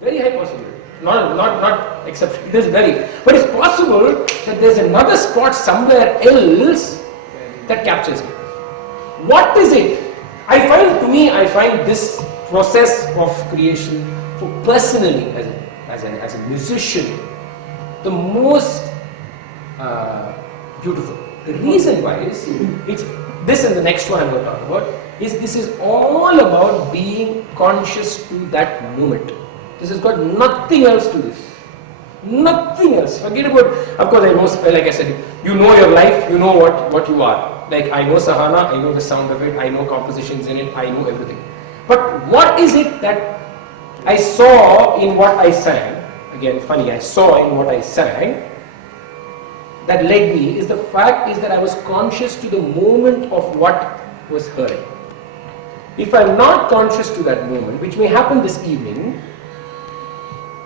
Very high possibility. Not exception. It is very. But it's possible that there's another spot somewhere else that captures me. What is it? I find this process of creation, personally, as a musician, the most beautiful. The reason why is it's this, and the next one I'm going to talk about is this is all about being conscious to that moment. This has got nothing else to this. Nothing else. Forget about, of course I know, like I said, you know your life, you know what you are. Like I know Sahana, I know the sound of it, I know compositions in it, I know everything. But what is it that I saw in what I sang? Again, funny, I saw in what I sang that led me is the fact is that I was conscious to the moment of what was heard. If I'm not conscious to that moment, which may happen this evening,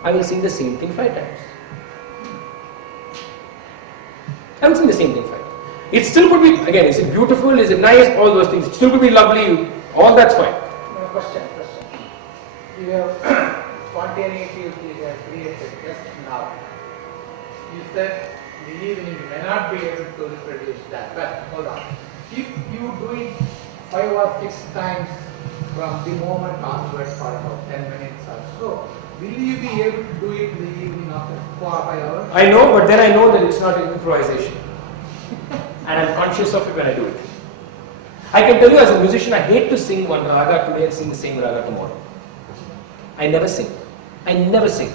I will sing the same thing 5 times. I will sing the same thing 5 times. It still could be, again, is it beautiful, is it nice, all those things. It still could be lovely, all that's fine. No, question. You have spontaneity you have created just now. You said the evening may not be able to reproduce that. But hold on. If you do it 5 or 6 times from the moment onwards for about 10 minutes or so, will you be able to do it in the evening after 4 or 5 hours? I know, but then I know that it's not an improvisation. And I'm conscious of it when I do it. I can tell you as a musician, I hate to sing one raga today and sing the same raga tomorrow. I never sing. I never sing.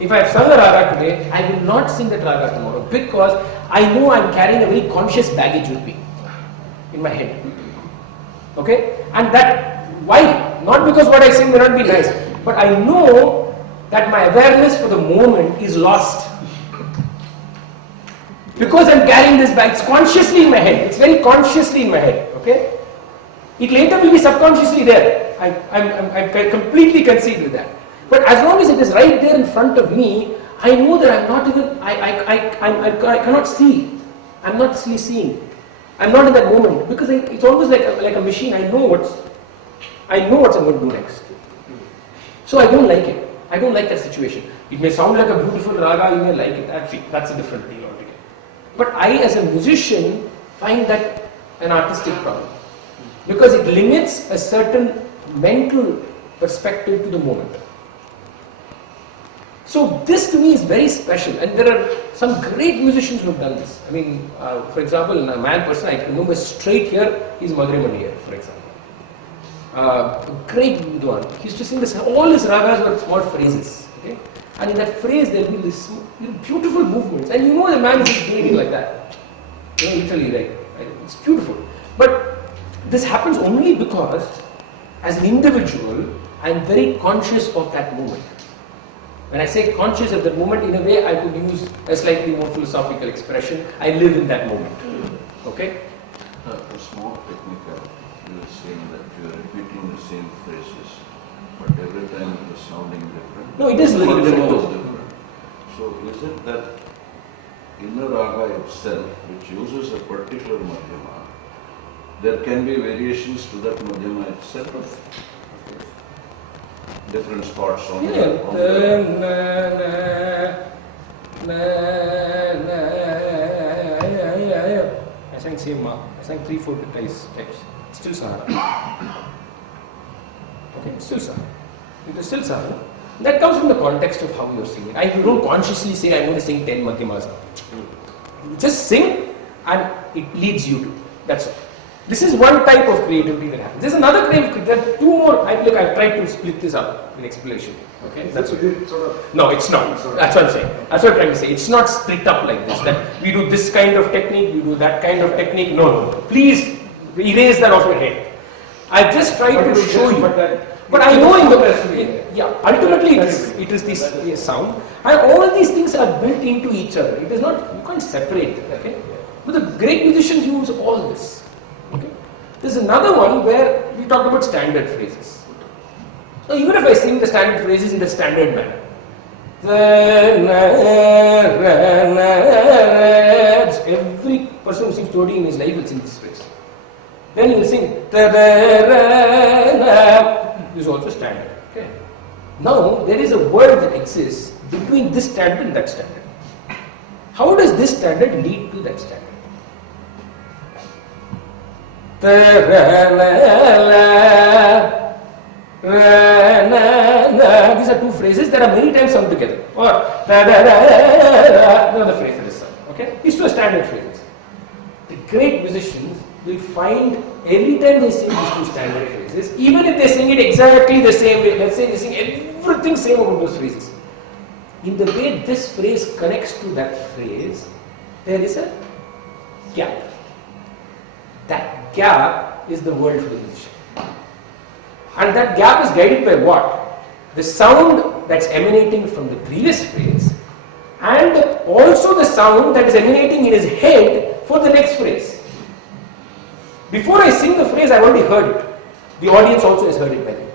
If I have sung a raga today, I will not sing that raga tomorrow because I know I'm carrying a very conscious baggage with me in my head. Okay? And that, why? Not because what I sing may not be nice, but I know that my awareness for the moment is lost. Because I'm carrying this bag, it's consciously in my head, it's very consciously in my head, okay? It later will be subconsciously there. I completely concede with that. But as long as it is right there in front of me, I know that I'm not even, I cannot see. I'm not seeing. I'm not in that moment because it's almost like a machine. I know what I'm going to do next. So I don't like it. I don't like that situation. It may sound like a beautiful raga, you may like it. That's a different deal altogether. But I, as a musician, find that an artistic problem because it limits a certain mental perspective to the moment. So this to me is very special, and there are some great musicians who have done this. I mean, for example, in a man person, I remember straight here is Madhuri Mandir, for example. Great Vidwan. He used to sing this, all his ragas were small phrases. Okay? And in that phrase there will be this beautiful movements. And you know the man is just doing it like that. You know, literally, right? It's beautiful. But this happens only because, as an individual, I am very conscious of that moment. When I say conscious of that moment, in a way I could use a slightly more philosophical expression. I live in that moment. Okay? A small technical, you are saying that you are repeating the same phrases, but every time it is sounding different. No, it is a little different. Different. So is it that in the raga itself, which uses a particular madhyama, there can be variations to that madhyama itself? Different spots on the I sang same mark. I sang 3-4 types. Still Sahara. Okay, still Sahara. It is still Sahara. That comes from the context of how you are singing. You don't consciously say I'm going to sing 10 Madhyamas now. You just sing and it leads you to. That's all. This is one type of creativity that happens. There's another type of, there are 2 more. I've tried to split this up in explanation. Okay, that's what. No, it's not. That's what I'm saying. That's what I'm trying to say. It's not split up like this. That we do this kind of technique, we do that kind of technique. No. Please erase that off your head. I've just tried to show you. But I know in the ultimately it is this sound, and all these things are built into each other. It is not, you can't separate it. Okay, but the great musicians use all this. Okay, there's another one where we talked about standard phrases. So even if I sing the standard phrases in the standard manner, every person who sings Todi in his life will sing this phrase. Then he will sing. This is also standard. Okay. Now there is a word that exists between this standard and that standard. How does this standard lead to that standard? These are two phrases that are many times sung together. Or another phrase that is sung. Okay? These two are standard phrases. The great musicians will find every time they sing these two standard phrases, even if they sing it exactly the same way, let's say they sing everything same about those phrases. In the way this phrase connects to that phrase, there is a gap. That gap is the world for the musician. And that gap is guided by what? The sound that's emanating from the previous phrase and also the sound that is emanating in his head for the next phrase. Before I sing the phrase, I've already heard it. The audience also has heard it by then.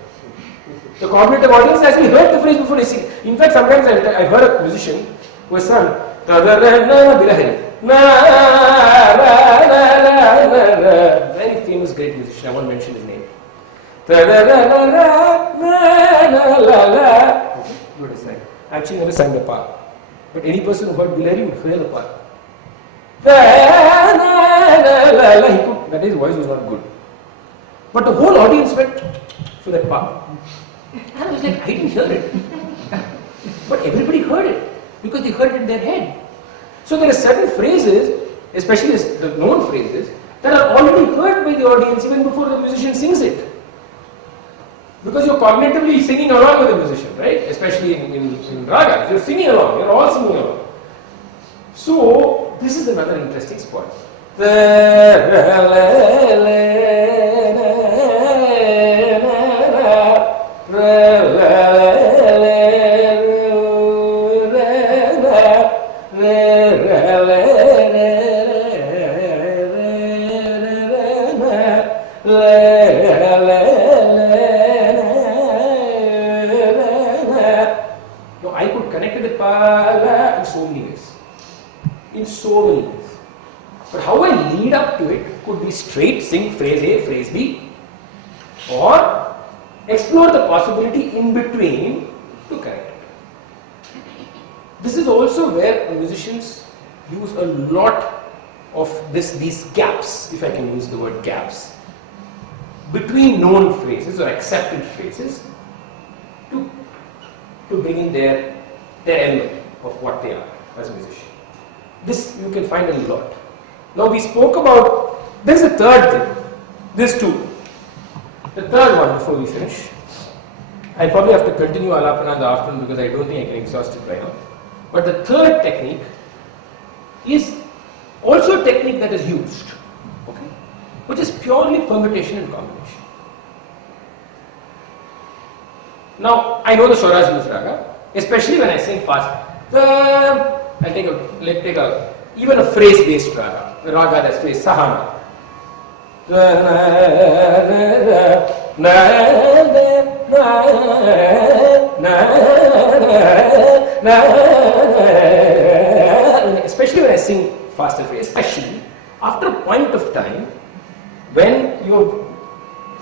The cognitive audience has actually heard the phrase before they sing. In fact, sometimes I've heard a musician who has sung very famous great musician, I won't mention his name. Good is that. Actually never sang the part. But any person who heard Bilari would hear the part. That his voice was not good. But the whole audience went for that part. And I was like, I didn't hear it. But everybody heard it because they heard it in their head. So there are certain phrases, especially the known phrases, that are already heard by the audience even before the musician sings it. Because you're cognitively singing along with the musician, right? Especially in ragas, you're singing along, you're all singing along. So, this is another interesting spot. In so many ways. But how I lead up to it could be straight sing phrase A, phrase B, or explore the possibility in between to correct it. This is also where musicians use a lot of these gaps, if I can use the word gaps, between known phrases or accepted phrases to bring in their element of what they are as musicians. This you can find a lot. Now we spoke about, there's a third thing, there's two. The third one before we finish, I probably have to continue Alapana in the afternoon because I don't think I can exhaust it right now. But the third technique is also a technique that is used, okay, which is purely permutation and combination. Now I know the swaras in this raga, especially when I sing fast. I'll take even a phrase-based raga, the raga that's phrase sahana. Especially when I sing faster phrase, especially after a point of time when you're,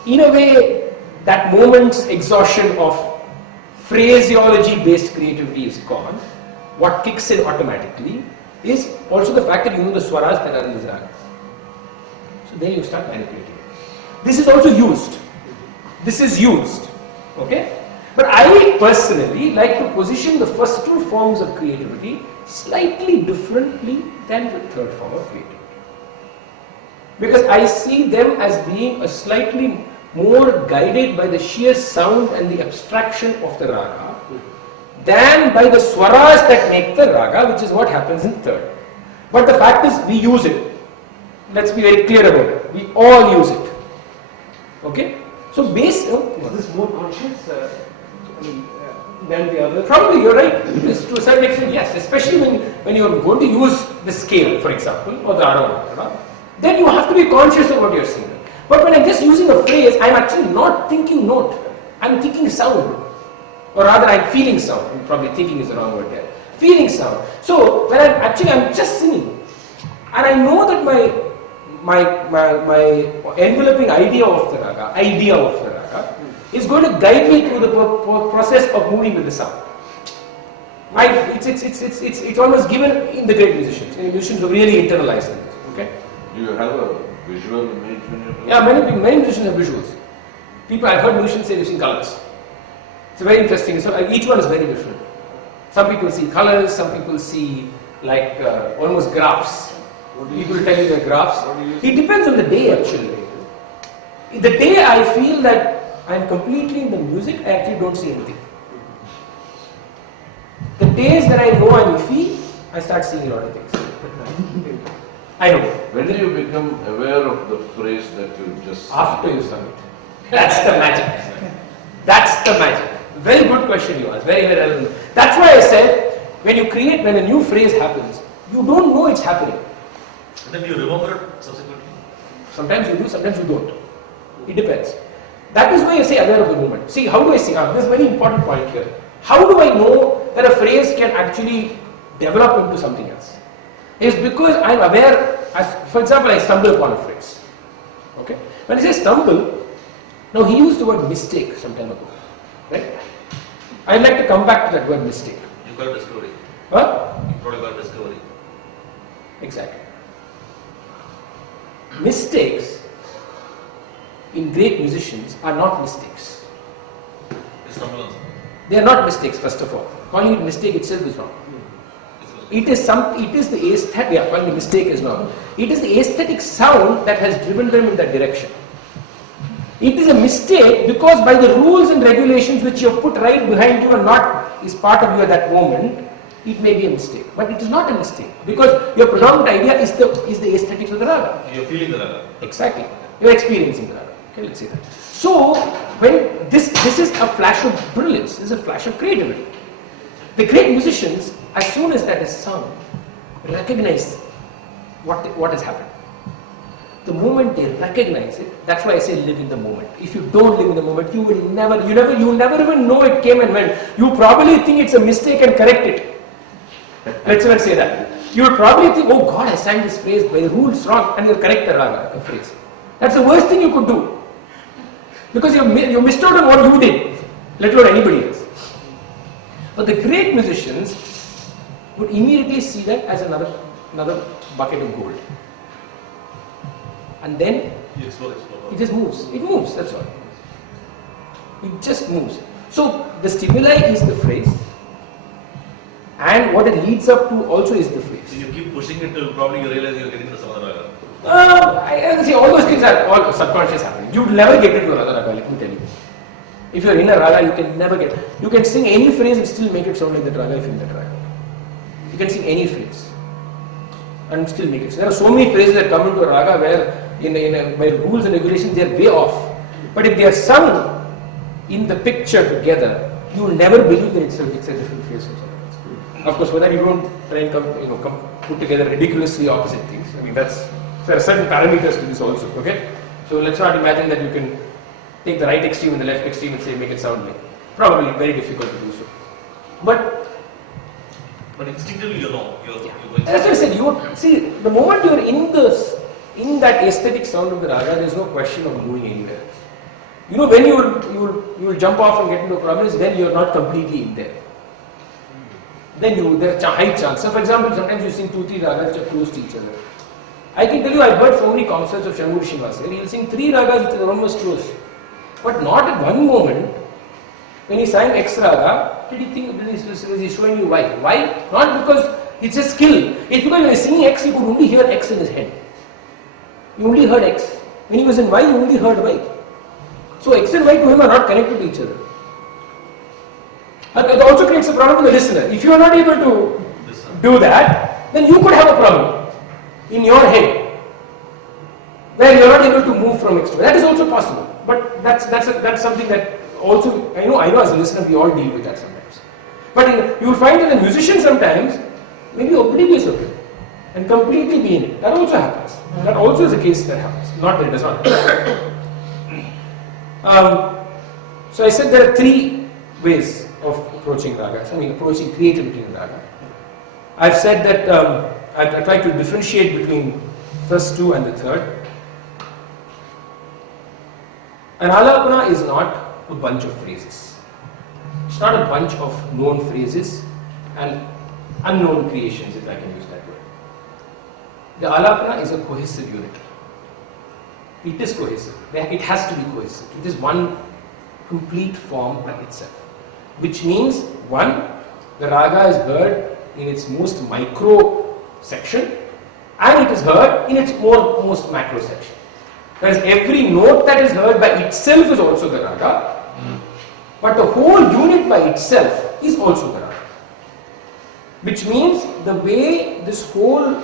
in a way, that moment's exhaustion of phraseology-based creativity is gone. What kicks in automatically is also the fact that you know the swaras that are in this raga. So then you start manipulating. This is also used. This is used. Okay? But I personally like to position the first two forms of creativity slightly differently than the third form of creativity. Because I see them as being a slightly more guided by the sheer sound and the abstraction of the raga than by the swaras that make the raga, which is what happens in third. But the fact is, we use it. Let's be very clear about it. We all use it. Okay? So, is this more conscious than the other? Probably, you're right. This, to a certain extent, yes. Especially when you're going to use the scale, for example, or the aroma, then you have to be conscious of what you're singing. But when I'm just using a phrase, I'm actually not thinking note. I'm thinking sound. Or rather, I'm feeling sound. Probably thinking is the wrong word there. Feeling sound. So, when I'm just singing. And I know that my enveloping idea of the raga is going to guide me through the process of moving with the sound. It's almost given in the great musicians. Musicians who really internalize this. Okay. Do you have a visual image when you're doing? Yeah, many musicians have visuals. I've heard musicians say they've seen colors. It's very interesting. So each one is very different. Some people see colors. Some people see like almost graphs. People tell you they're graphs. It depends on the day actually. The day I feel that I'm completely in the music, I actually don't see anything. The days that I know I'm iffy, I start seeing a lot of things. I know. When do you become aware of the phrase that you just said? After you sung it. That's the magic. That's the magic. Very good question you asked. Very, very relevant. That's why I said, when a new phrase happens, you don't know it's happening. And then you remember it subsequently? Sometimes you do, sometimes you don't. It depends. That is why I say aware of the moment. See, how do I see? There's a very important point here. How do I know that a phrase can actually develop into something else? It's because I'm aware, for example, I stumble upon a phrase. Okay? When I say stumble, now he used the word mistake some time ago. Right? I'd like to come back to that word mistake. You call it discovery. Huh? You probably call it discovery. Exactly. Mistakes in great musicians are not mistakes. It's stumble on something. They are not mistakes, first of all. Calling it mistake itself is wrong. It is the aesthetic, yeah, calling it mistake is wrong. It is the aesthetic sound that has driven them in that direction. It is a mistake because by the rules and regulations which you have put right behind you and not is part of you at that moment, it may be a mistake. But it is not a mistake because your predominant idea is the aesthetics of the raga. You're feeling the raga. Exactly. You're experiencing the raga. Okay, let's say that. So, when this is a flash of brilliance, this is a flash of creativity. The great musicians, as soon as that is sung, recognize what has happened. The moment they recognize it, that's why I say live in the moment. If you don't live in the moment, you will never even know it came and went. You probably think it's a mistake and correct it. Let's not say that. You will probably think, oh God, I sang this phrase by the rules wrong, and you'll correct the phrase. That's the worst thing you could do. Because you missed out on what you did, let alone anybody else. But the great musicians would immediately see that as another bucket of gold. And then You explore. it just moves. It moves, that's all. It just moves. So the stimuli is the phrase, and what it leads up to also is the So phrase. you keep pushing it till probably you realize you're getting to some other raga. I see all those things are all subconscious happening. You will never get into another raga, let me tell you. If you're in a raga, you can never get. You can sing any phrase and still make it sound like that raga if you're in that raga. You can sing any phrase and still make it. So there are so many phrases that come into a raga where by rules and regulations they are way off. But if they are sung in the picture together, you will never believe that it's a different phrase from something else. Of course, for that you don't try and put together ridiculously opposite things. I mean, there are certain parameters to this also. Okay, so let's not imagine that you can take the right extreme and the left extreme and say make it sound like. Probably very difficult to do so. But instinctively you know. You're that's what I said. See, the moment you're in that aesthetic sound of the raga, there's no question of moving anywhere else. When you will jump off and get into problems, then you're not completely in there. Then there's a high chance. So, for example, sometimes you sing 2-3 ragas which are close to each other. I can tell you, I've heard so many concerts of Shanmugha Srinivasa. He'll sing 3 ragas which are almost close, but not at one moment. When he sang X raga, did he think was he showing you why? Why? Not because it's just skill. It's because when he was singing X, he could only hear X in his head. He only heard X. When he was in Y, he only heard Y. So X and Y to him are not connected to each other. And it also creates a problem for the listener. If you are not able to do that, then you could have a problem in your head where you are not able to move from X to Y. That is also possible. But that's something that also, I know as a listener we all deal with that sometimes. But you will find that a musician sometimes may be oblivious of it and completely be in it. That also happens. That also is a case that happens. Not that it does not. So I said there are 3 ways of approaching ragas. Approaching creativity in raga. I've said that I try to differentiate between first 2 and the third. An Alapana is not a bunch of phrases. It's not a bunch of known phrases and unknown creations, if I can use that word. The Alapana is a cohesive unit. It is cohesive. It has to be cohesive. It is one complete form by itself. Which means, one, the raga is heard in its most micro section and it is heard in its most macro section. Whereas every note that is heard by itself is also the raga, but the whole unit by itself is also the raga. Which means the way this whole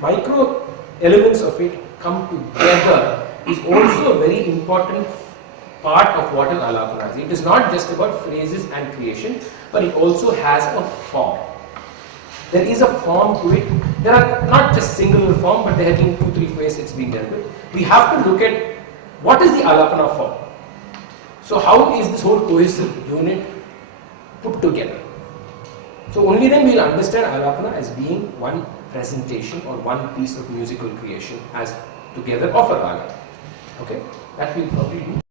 micro elements of it come together is also a very important part of what an alapana is. It is not just about phrases and creation, but it also has a form. There is a form to it. There are not just singular form, but there have been 2-3 ways it's been dealt with. We have to look at what is the alapana form. So how is this whole cohesive unit put together? So only then we will understand alapana as being one presentation or one piece of musical creation as together of a raga. Okay, that will probably do.